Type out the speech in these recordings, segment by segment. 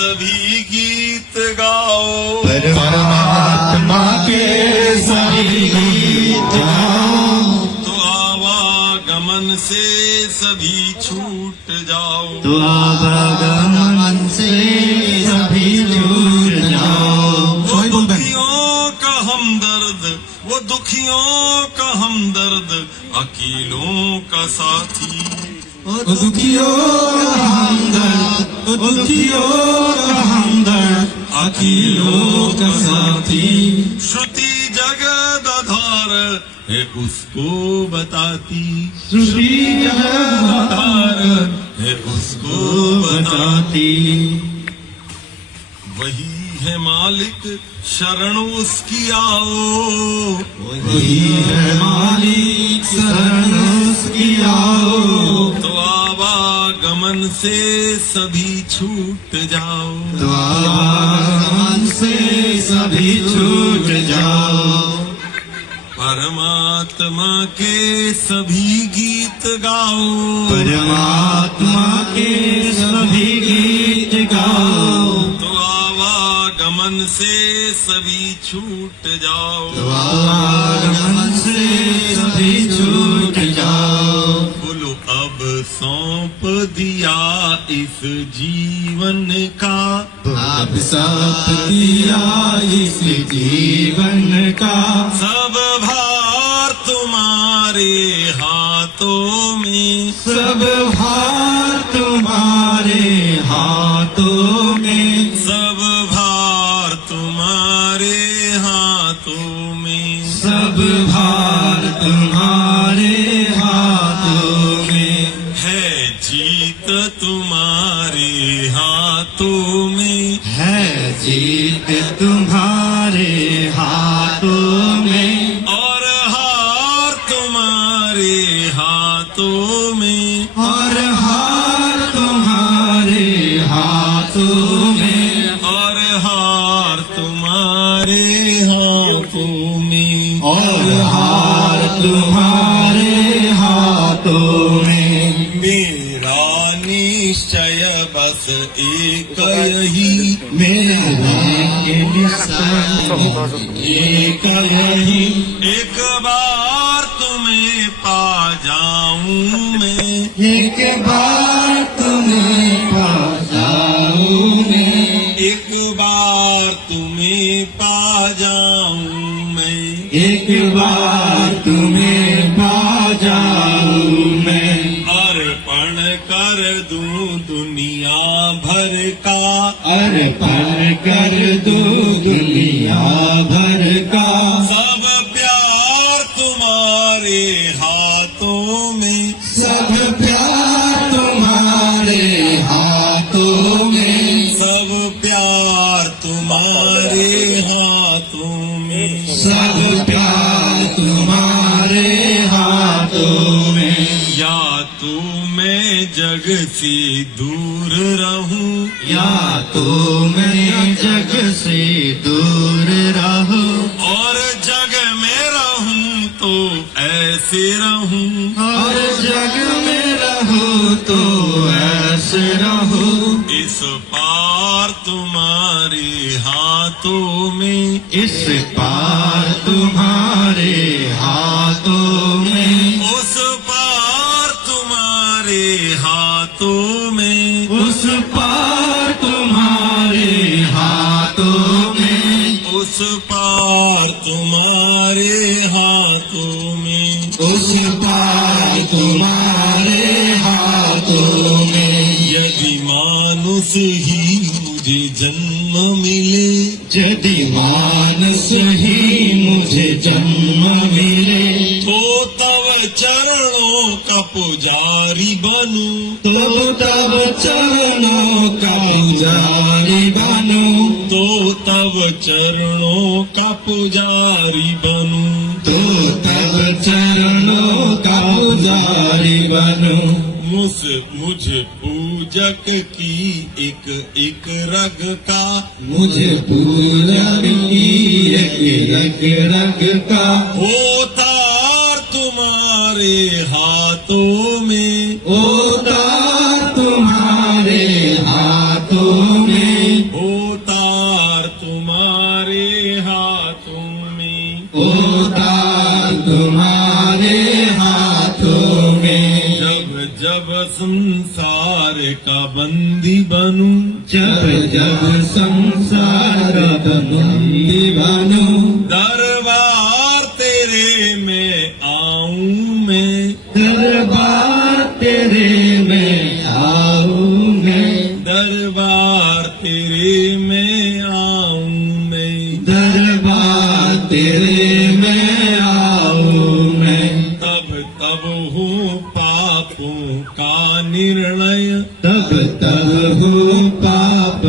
सभी गीत गाओ, परमात्मा के सभी गीत गाओ। तो आवागमन से सभी छूट जाओ, तो आवागमन से सभी छूट जाओ। वो दुखियों का हमदर्द, वो दुखियों का हमदर्द, अकीलों का साथी। ओ दुखियों का हमदर्द, ओ दुखियों का हमदर्द, अकीलों का साथी। श्रुति जगदाधार है उसको बताती, श्रुति जगदाधार है उसको बताती। वही है मालिक, शरण उसकी आओ, वही है मालिक, शरण उसकी आओ। तो आवागमन से सभी छूट जाओ, तो आवागमन से सभी छूट जाओ। परमात्मा के सभी गीत गाओ, परमात्मा के सभी गीत गाओ। तो आवागमन से सभी छूट जाओ, तो आवागमन से सभी छूट जाओ। बोलो अब सौंप दिया इस जीवन का, आप सौंप दिया इस जीवन का। सब भार तुम्हारे हाथों में, सब भार तुम्हारे हाथों में। सब भार तुम्हारे हाथों में। सब भार तुम्हारे हाथों में। है जीत तुम्हारे हाथों में, है जीत तुम्हारे हाथों में। और हार तुम्हारे हाथों में, और हार तुम्हारे हाथों में। और हार तुम्हारे हाथों में। और हार तुम्हारे हाथों में। मेरा निश्चय बस एक यही, मेरा निश्चय एक यही। एक बार तुम्हें पा जाऊं मैं, एक बार तुम्हें पा जाऊं मैं। एक बार तुम्हें पा जाऊं मैं। एक बार तुम्हें पा जाऊं मैं। अर्पण कर दूं दुनिया भर का, अर्पण कर दूं दुनिया भर का। सब प्यार तुम्हारे हाथों में, सब प्यार तुम्हारे हाथों में। सब प्यार तुम्हारे हाथों में। सब प्यार तुम्हारे हाथों में। या तो मैं जग से दूर रहूं, या तो मैं जग से दूर रहूं। और जग में रहूं तो ऐसे रहूं, और जग में रहूं तो ऐसे रहूं। इस पार तुम्हारे हाथों में, इस पार तुम्हारे हाथों में। उस पार तुम्हारे हाथों में। उस पार तुम्हारे हाथों में। उस पार तुम्हारे हाथों में। उस पार तुम्हारे हाथों में। यदि मानुष ही मुझे जन्म मिले, यदि मानस ही मुझे जन्म मिले, तो तब चरणों का पुजारी बनूं, तब चरणों का पुजारी बनूं। तो तब चरणों का पुजारी बनूं। तो तब चरणों का पुजारी बनूं। मुझे पूजक की एक एक रग का, मुझे पूजक की एक रग का। होतार तुम्हारे हाथों में, होतार तुम्हारे हाथों में। तुम्हारे हाथों में। जब जब संसार का बंदी बनूं, जब जब संसार का बंदी बनूं, दरबार तेरे में आऊं मैं, दरबार तेरे में आऊं मैं, दरबार तेरे में आऊं मैं। दरबार तेरे में आऊं मैं। तब तब हो पापों का निर्णय, तब तब हो पाप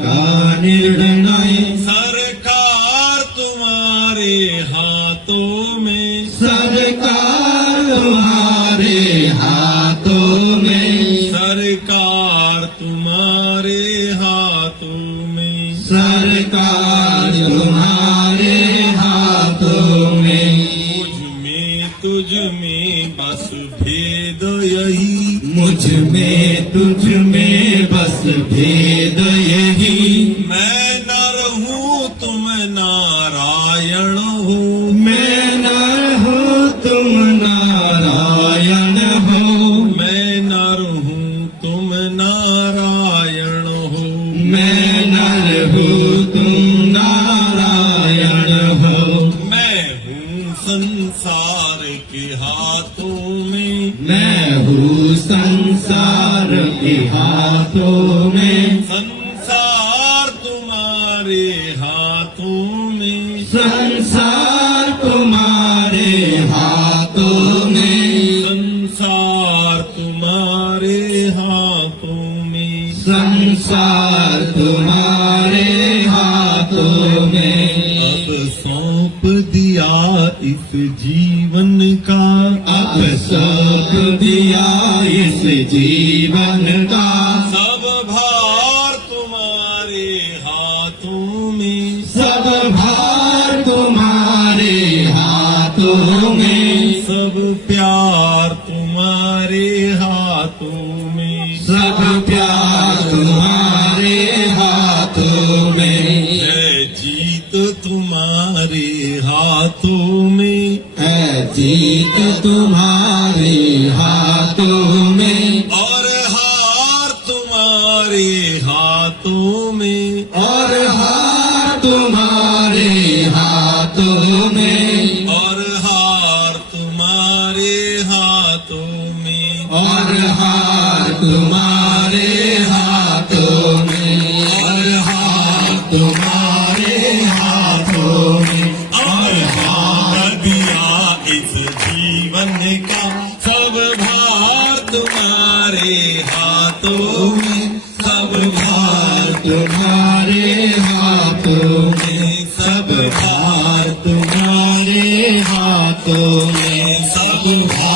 का निर्णय। सरकार तुम्हारे हाथों में, सरकार तुम्हारे हाथों में, सरकार तुम्हारे हाथों में। सरकार तुम्हारे हाथों में। तुझ में बस भेद यही, मुझ में तुझ में बस भेद यही। मैं नर हूँ तुम नारायण हो, मैं नर हूँ तुम नारायण हो, मैं नर हूँ तुम नारायण हो। मैं नर हूँ तुम नारायण हो। मैं हूँ संसार के हाथों में, मैं हूँ संसार के हाथों में। संसार तुम्हारे हाथों में, संसार तुम्हारे हाथों में। संसार तुम्हारे हाथों में। संसार तुम्हारे हाथों में। अब सौंप दिया इस जीवन का, अब सौंप दिया इस जीवन का। सब भार तुम्हारे हाथों में, सब भार तुम्हारे हाथों में। सब प्यार तुम्हारे हाथों में। सब प्यार तुम्हारे हाथों में। है जीत तुम्हारे हाथों में, है जीत तुम्हारे हाथों में। और हार तुम्हारे हाथों में, और हार तुम्हारे हाथों में। और हार तुम्हारे हाथों में। और हार तुम्हारे हाथों में। और हार तुम्हारे हाथों में। और हार दिया इस जीवन का, सब भार तुम्हारे हाथों में। सब भार तुम्हारे हाथों में। सब भार तुम्हारे हाथों में। सब भार